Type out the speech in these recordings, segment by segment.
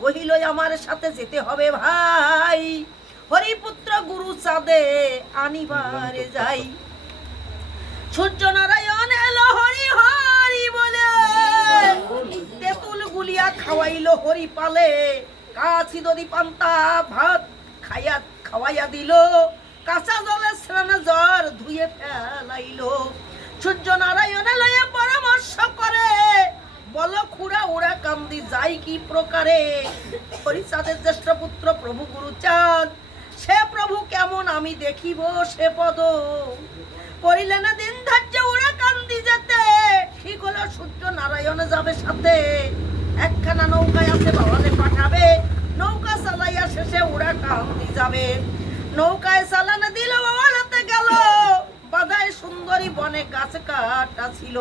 কহিল আমার সাথে যেতে হবে ভাই। হরিপুত্র গুরু চাঁদে আনিবারে যাই। সূর্য নারায়ণ এলো হরি হরি বলে। তেঁতুল গুলিয়া খাওয়াইলো হরি পালে। কাছি দদি পান্তা ভাত খাইয়া খাওয়াইয়া দিল। কাঁচা জলে স্নান জ্বর ধুয়ে ফেলাইলো। সূর্য নারায়ণ লয়ে পরামর্শ করে। বল যাই কি প্রকারে? হরিচাঁদের জ্যেষ্ঠ পুত্র প্রভু গুরুচাঁদ, সে প্রভু কেমন আমি দেখিব সে পদ? করিলে না দিন ধার্য ওরা কান্দি যেতে, ঠিক হলো সূর্য নারায়ণ যাবে সাথে। একখানা নৌকায় আছে বাবালে পাঠাবে, নৌকা চালাইয়া শেষে ওরা কান্দি যাবে। নৌকায় চালানো দিল বাবালাতে গেল, বাধায় সুন্দরী বনে গাছ কাটা ছিল।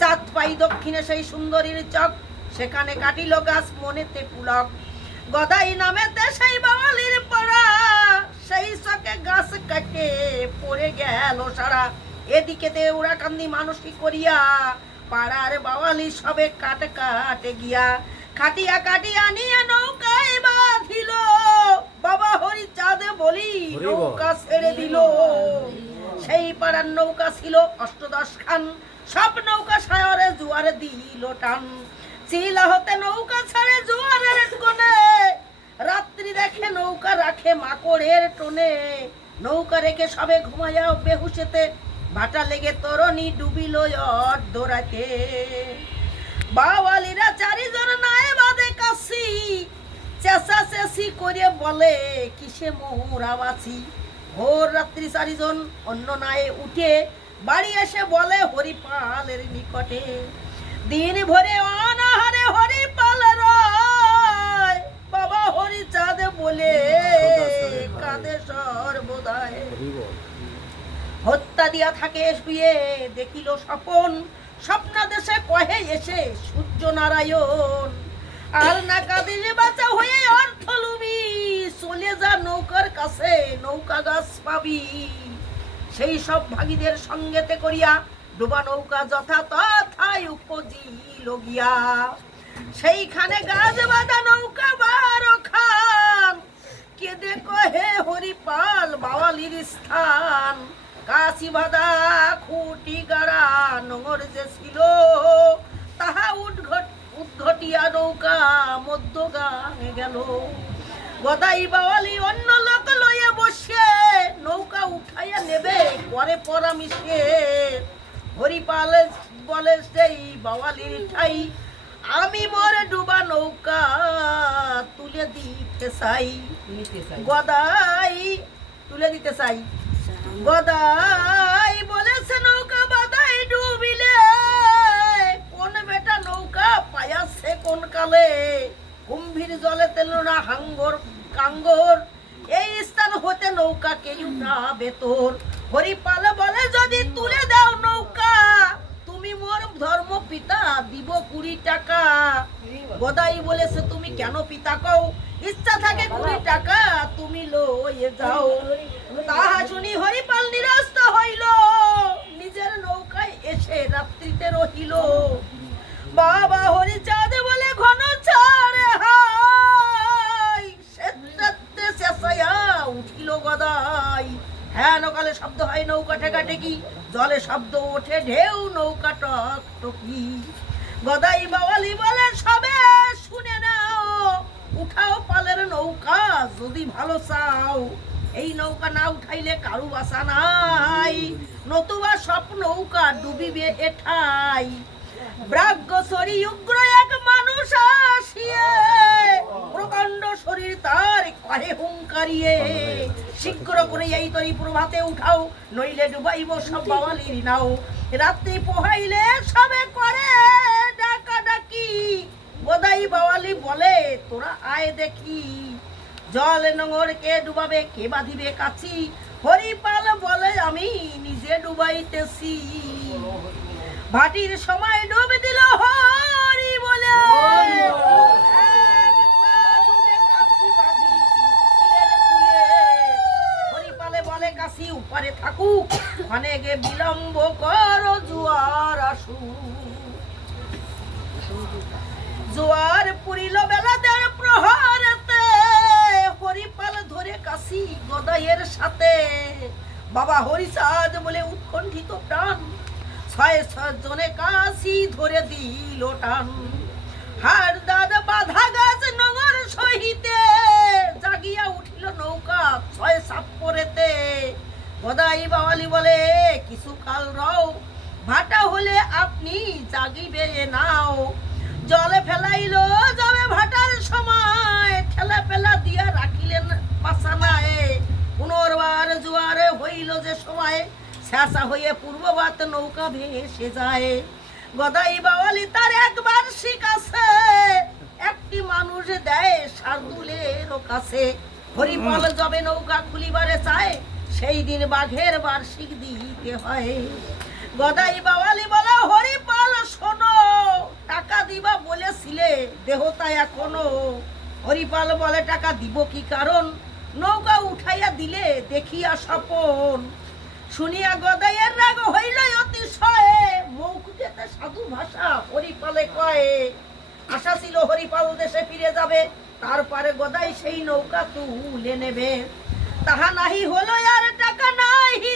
চাঁদ পাই দক্ষিণে সেই সুন্দরীর চক সেখানে কাটিল গাছ মনেতে পুলক। গদাই নামেতে সেই বাঙালির পড়া। সেই চকে গাছ কাটে পড়ে গেল সারা। এদিকে দেউরা কান্দি মানসী করিয়া পাড়ার বাওয়ালি সবে কাটে কাটে গিয়া। খাটিয়া কাটিয়া নিয়ে নৌকায় বাঁধিল। বাবা হরি চাঁদে বলি নৌকা ছেড়ে দিল। সেই পাড়ার নৌকা ছিল অষ্টদশ খান। সব নৌকা সায়রে জুয়ারে দিল টান। চিলা হতে নৌকা ছাড়ে জুয়ারের কোনে রাত্রি দেখে নৌকা রাখে মাকড়ের টোনে। নৌকা রেখে সবে ঘুমায়া বেহুশেতে। ভাটা লেগে তরণী ডুবিল অর্ধরাতে বাওয়ালিরা চারিজন নাই বাদে কাশি। চেঁচা চেঁচি করে বলে, কিসে মোরা বাছি ভোর রাত্রি চারিজন অন্য নায়ে উঠে বাড়ি এসে বলে, হরিপালের নিকটে। দিন ভরে অনাহারে হরিপাল রয়। বাবা হরি চাঁদ বলে, কাঁদে সর্বদায় হত্যা দিয়া থাকে শুয়ে, দেখিল স্বপন। স্বপ্ন দেশে কহে এসে, সূর্য নারায়ণ। আর না কাঁদিলে বাঁচা হয়ে অর্থ লুবি। চলে যা নৌকার কাছে, নৌকা গাছ পাবি। সেই সব ভাগীদের সঙ্গেতে করিয়া ডোবা নৌকা যথা তথায় উপজিল গিয়া সেইখানে গাছ বাঁধা নৌকা বারো খান। কেদে কহে হরিপাল বাওয়ালির স্থান। কাশি বাঁধা খুঁটি গাড়া নোংর যে ছিল, তাহা উদ্ঘট উদ্ঘটিয়া নৌকা মধ্য গানে গেল। গদাই বাওয়ালি অন্য লোক লইয়া বসে নৌকা উঠাইয়া নেবে পরে পরামিশে হরিপাল বলে সেই বাওয়ালির ঠাই আমি মোর ডুবা নৌকা তুলে দিতে চাই। গদাই তুলে দিতে চাই। গদাই বলেছে নৌকা বাদাই ডুবিলে কোন বেটা নৌকা পায়াছে কোন কালে? কুম্ভীর জলে তেল না হাঙ্গর কাঙ্গর এই স্থান হতে নৌকা কেউ না তোর হরিপাল বলে যদি তুলে দাও নৌকা তুমি মোর ধর্ম পিতা, দিব কুড়ি টাকা। গদাই বলেছে, তুমি কেন পিতা কও? ইচ্ছা থাকে কুড়ি টাকা, তুমি লয়ে যাও। তাহা শুনি হরিপাল নিরস্ত হইল। নিজের নৌকায় এসে রাত্রিতে রহিল। বাবা হরি হরিচাঁদ বলে, ঘন ছাড়ে হাই সেটাতে শেষাইয়া উঠিল গদাই। হ্যাঁ নকালে শব্দ হয় নৌকা ঠেকাঠে কি জলে শব্দ ওঠে ঢেউ নৌকা টক টকি। গদাই বাওয়ালি বলে, সবে শুনে নাও, উঠাও পালের নৌকা, যদি ভালো চাও। এই নৌকা না উঠাইলে কারু বাসা নাই, নতুবা সব নৌকা ডুবিবে এঠাই। ব্রাগ্যসরী উগ্র এক মানুষ আসিয়ে, প্রকাণ্ড শরীর তার কহে হুঙ্কারিয়ে। শীঘ্র করে এই তরি প্রভাতে উঠাও, নইলে ডুবাইব সব বাওয়ালির নাও। রাত্রি পোহাইলে সবে করে ডাকা ডাকি গোদাই বাওয়ালি বলে, তোরা আয় দেখি। জল নোংর কে ডুবাবে, কে বাঁধিবে কাছি? হরিপাল বলে, আমি নিজে ডুবাইতেছি। ভাটির সময় ডুবে বিলম্ব কর জোয়ার আসু। জোয়ার পুরিল বেলাদের প্রহরেতে, হরিপাল ধরে কাশি গদাইয়ের সাথে। বাবা হরিচাঁদ বলে উৎকণ্ঠিত প্রাণ, ছয় জনে কাশি ধরে দিল টান। হার দাদ বাধা গাছ নগর সহিতে, জাগিয়া উঠিল নৌকা ছয় সাপ করেতে গদাই বাওয়ালি বলে কিছু কাল রও ভাটা হলে আপনি জাগিবে নাও। জলে ফেলাইল যাবে ভাটার সময় ঠেলা ফেলা দিয়া রাখিলেন পাশানায় পুনর্বার জোয়ারে হইল যে সময় শেষা হয়ে পূর্ববাত নৌকা ভেসে যায়। গদাই বাওয়ালি তার একবার শিকাছে একটি মানুষ দেয় শার্দুলের কাছে। হরিপাল যবে নৌকা খুলিবারে চায় সেই দিন বাঘের বার্ষিক দিতে হয়। গদাই বাওয়ালি বলে, হরিপাল, শোনো, টাকা দিবা বলেছিলে, দেহতা এখনও। হরিপাল বলে, টাকা দিব কি কারণ? নৌকা উঠাইয়া দিলে দেখিয়া স্বপন। শুনিয়া গদাইয়ের রাগ হইল অতিশয়ে। যেতে সাধু ভাষা হরিপালে কয়ে, আশা ছিল হরিপাল দেশে ফিরে যাবে, তারপরে গদাই সেই নৌকা তুলে নেবে। তাহা নাহি হলো আর টাকা নাহি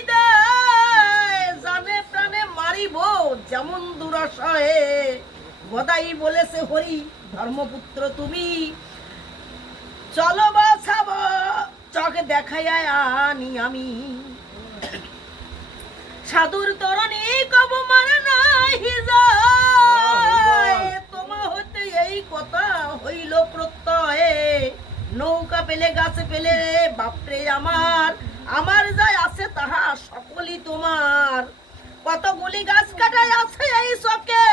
জানে প্রাণে মারিব যেমন দুরাশয়ে। গদাই বলেছে হরি ধর্মপুত্র তুমি। চলো বাছাব চকে দেখাইয়া আনি আমি। সাধুর তরণী কব মানে নাহি যায়। তোমা হতে এই কথা হইল প্রত্যয়ে। নৌকা পেলে, গাছে পেলে, বাপরে আমার। আমার যাই আছে, তাহা সকলই তোমার। কতগুলি গাছ কাটাই আছে এই চকে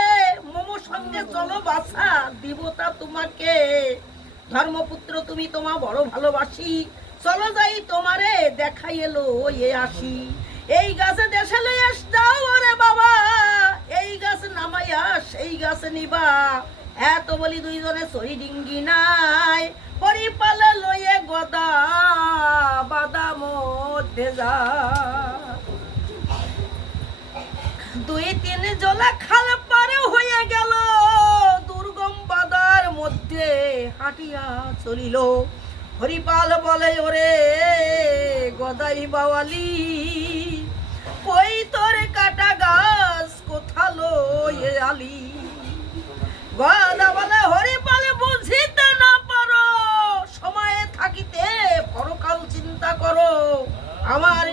মোমো সঙ্গে চলো বাসা দিবতা তোমাকে। ধর্মপুত্র, তুমি তোমা বড় ভালোবাসি। চলো যাই তোমারে দেখাই এলো এ আসি। এই গাছে দেশে লইয়া যাও ওরে বাবা। এই গাছ নামাইয়া, সেই গাছ নিবা। এত বলি দুইজনে সই ডিঙ্গি নাই। হরিপালে লইয়ে গদা বাদা মধ্যে যা। দুই তিন জলা খাল পারে হয়ে গেল, দুর্গম বাদার মধ্যে হাঁটিয়া চলিল। হরিপাল বলে, ওরে গদাই বাওয়ালি, কই তোর কাটা গাছ? কোথালো এ আলি? গদা বলে, হরিপাল বুঝিতে না পারো সময়ে থাকিতে পরকাল চিন্তা করো। আমার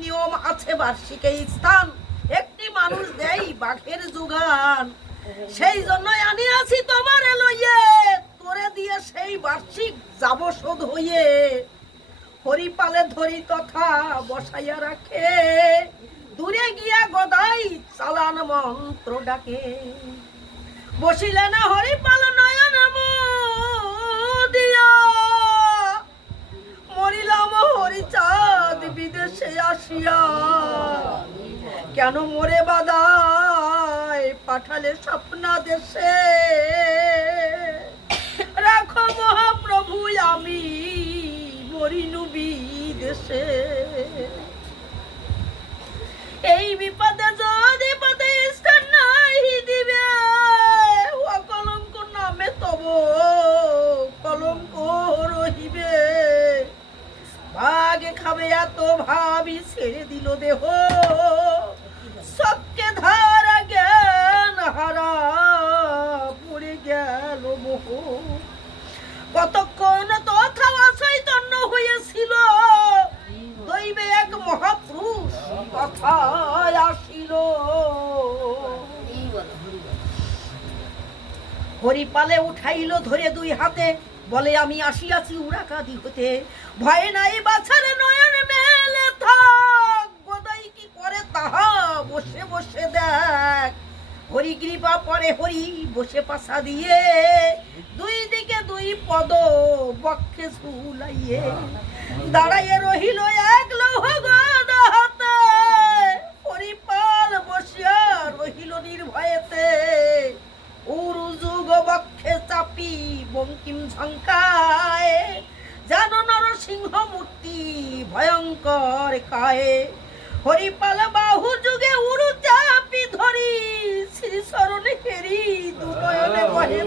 নিয়ম আছে বার্ষিক এই স্থান। একটি মানুষ দেই বাঘের যোগান। সেই জন্যই আছি তোমার লইয়ে। তোরে দিয়ে সেই বার্ষিক যাব শোধ হইয়ে। হরিপালে ধরি তথা বসাইয়া রাখে। দূরে গিয়া গদাই চালান মন্ত্র ডাকে। বসিলে না হরিপাল নয়ন দিয়া হরিচাঁদ বিদেশে আসিয়া কেন মোরে বাদায় পাঠালে স্বপ্না দেশে? রাখো মহাপ্রভু, আমি মরিনু বিদেশে এই বিপদে যদি পদে স্থান নাই দিবে অকলঙ্ক নামে তব কলঙ্ক রহিবে। ভাগে খাবে এত ভাবি, ছেড়ে দিল দেহ। সবকে ধারা জ্ঞান হারা পড়ে গেল মোহ। কতক্ষণ তথা চৈতন্য হয়েছিল, দৈবে এক মহাপুরুষ কথায় আসিল। হরিপালে উঠাইল ধরে দুই হাতে, বলে, আমি আসিয়াছি উড়াকাদি হতে ভয় নাই বাছারে নয়ন মেলে থাক। গোদাই কি করে তাহা? বসে বসে দেখ। হরি কৃপা পরে হরি বসে পাশা দিয়ে। দুই দিকে দুই পদ বক্ষে ঝুলাইয়ে। দাঁড়াইয়ে রহিল এক লৌহ হাতে। হরিপাল বসিয়া রহিল নির্ভয়েতে। উরু যুগ বক্ষে চাপি বঙ্কিম ঝঙ্কায়। জানো নরসিংহ মূর্তি ভয়ঙ্কর কায়ে। হরিপাল বাহু যুগে উড়ু চাপি ধরি শ্রী শরণে হেরি দুনয়নে বহে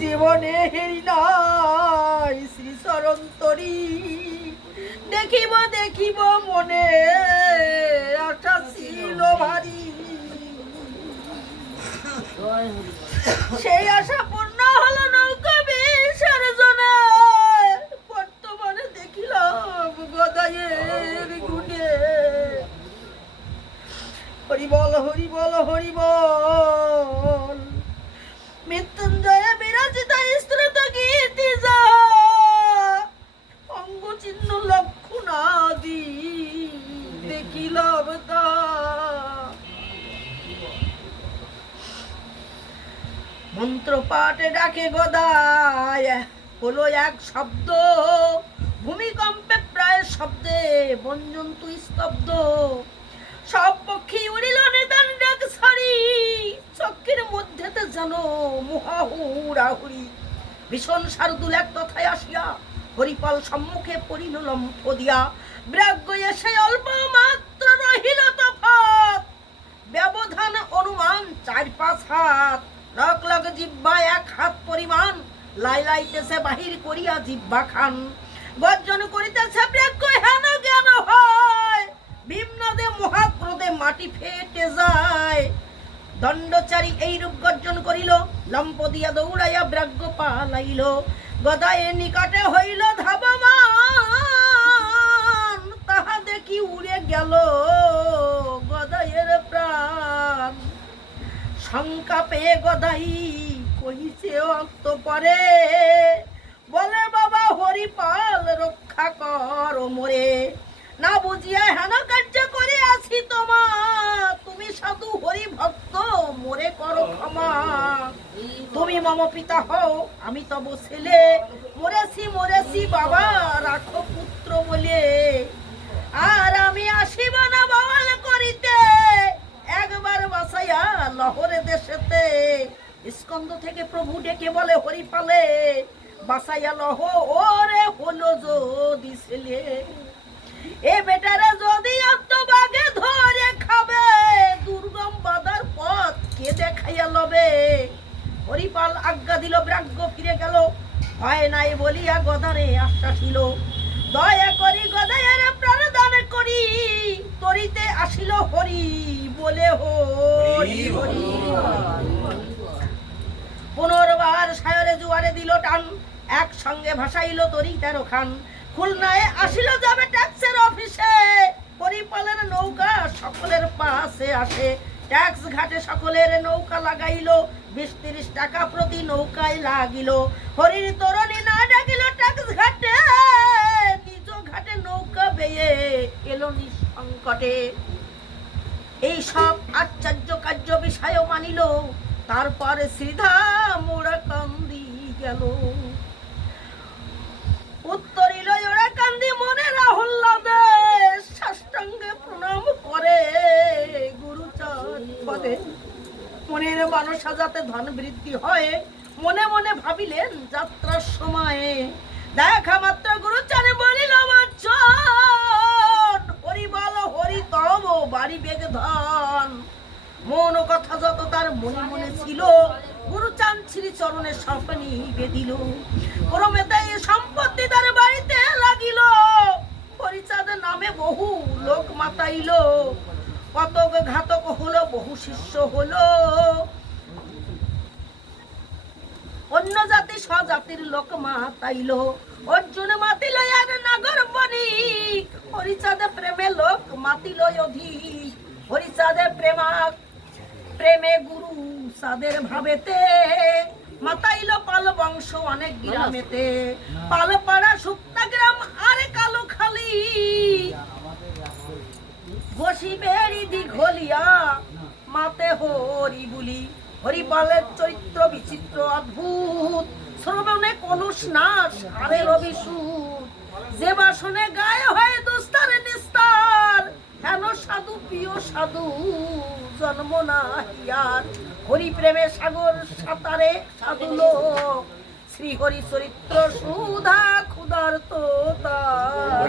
জীবনে হেরি নাই শ্রী শরণ তরি দেখিব দেখিব মনে আশা ছিল সেই আশা পূর্ণ হলো নৌকা বেশার জনায় বর্তমানে দেখিলাম গদাইয়ের গুণে হরিবল হরিবল হরিবল মৃত্যুঞ্জয় বিরাজিত স্ত্রত গীতি যা। অঙ্গ চিহ্ন লক্ষণ আদি দেখিলাম তা মন্ত্র পাঠে ডাকে গদায়, হলো এক শব্দ। ভূমিকম্পে প্রায় শব্দে বঞ্জন্তু স্তব্ধ। সব ছাড়ি চক্রের যেন ভীষণ এক আসিয়া হরিপাল সম্মুখে পড়িল লম্ফ দিয়া। ব্রাগ্য এসে অল্প মাত্র রহিল তফাৎ। ব্যবধান অনুমান চার পাঁচ হাত। লক লক জিব্বা এক হাত পরিমাণ। লাই লাইতেছে বাহির করিয়া জিব্বা খান। গর্জন করিতেছে হয় ভীমনদে মহাক্রোধে মাটি ফেটে যায়। দণ্ডচারী এই রূপ গর্জন করিল, লম্প দিয়া দৌড়াইয়া ব্রাগ্য পালাইল। গদায়ের নিকটে হইল ধাবমান তাহা দেখি উড়ে গেল গদায়ের প্রাণ? শঙ্কা পেয়ে গদাই কহিছে, অক্ত পরে। বলে বাবা, হরিপাল, রক্ষা কর মোরে। না বুঝিয়া হেন কার্য করে আছি তোমা তুমি সাধু হরি ভক্ত মোরে করো ক্ষমা। তুমি মম পিতা হও, আমি তব ছেলে। মরেছি মরেছি, বাবা, রাখো পুত্র বলে। আর আমি আসিব না বল করিতে। একবার বাসাইয়া লহরে দেশেতে। স্কন্দ থেকে প্রভু ডেকে বলে, হরিপালে, বাসাইয়া লহ, ওরে হলো যদি ছেলে। এ বেটারে যদি আত্মবাগে ধরে খাবে দুর্গম বাধার পথ কে দেখাইয়া লবে। হরিপাল আজ্ঞা দিল ব্রাগ্য ফিরে গেল। ভয় নাই বলিয়া গদারে আশ্বাসিল দয়া করি গদায়ারে প্রাণ দান করি তরিতে আসিল হরি বলে হরি হরি পুনর্বার সায়রে জুয়ারে দিল টান একসঙ্গে ভাসাইল তরি তেরো খান। খুলনায় আসিল যাবে ট্যাক্সের অফিসে পরিপালের নৌকা সকলের পাশে আসে। ট্যাক্স ঘাটে সকলের নৌকা লাগাইল। বিশ তিরিশ টাকা প্রতি নৌকায় লাগিল। হরির তরণী না ডাকিল ট্যাক্স ঘাটে। নিজ ঘাটে নৌকা বেয়ে এলো নিঃসংকটে। এই সব আশ্চর্য কার্য বিষয় মানিল। তারপরে শ্রীধা মোড়া কান্দি গেল। উত্তরিল ওরা কান্দি মনে রাহুল্লাদে সাষ্টাঙ্গে প্রণাম করে গুরুচরণ পদে। মনের মানসা যাতে ধন বৃদ্ধি হয়, মনে মনে ভাবিলেন যাত্রার সময়ে। দেখা মাত্র গুরুচারে বলিল হরি বল হরি তব বাড়ি বেগ ধন। মন কথা যত তার মনে মনে ছিল, গুরুচান শ্রী চরণের স্বপ্নি বেদিল ক্রমে তাই সম্পত্তি তার বাড়িতে লাগিল। পরিচাদের নামে বহু লোক মাতাইল। কতক ঘাতক হলো বহু শিষ্য হলো। অন্য জাতি স্বজাতির লোক মাতাইল অর্জুন মাতিল আর নাগর বণিক। হরিচাঁদে প্রেমে লোক মাতিল অধিক। হরিচাঁদে প্রেমা প্রেমে গুরু সাদের ভাবেতে। মাতাইল পাল বংশ অনেক গ্রামেতে। পাল পাড়া সুক্তা গ্রাম আরে কালো খালি। বসি বেড়ি দীঘলিয়া মাতে হরি বুলি। হরিপালের চরিত্র বিচিত্র অদ্ভুত, শ্রবণে কলুষ নাশ আরে রবি যে বাসনে গায়ে হয় দুস্তারে নিস্তার, হেন সাধু, প্রিয় সাধু জন্ম না হিয়ার হরি প্রেমে সাগর সাঁতারে সাধু লোক শ্রী হরি চরিত্র সুধা খুদার তো তার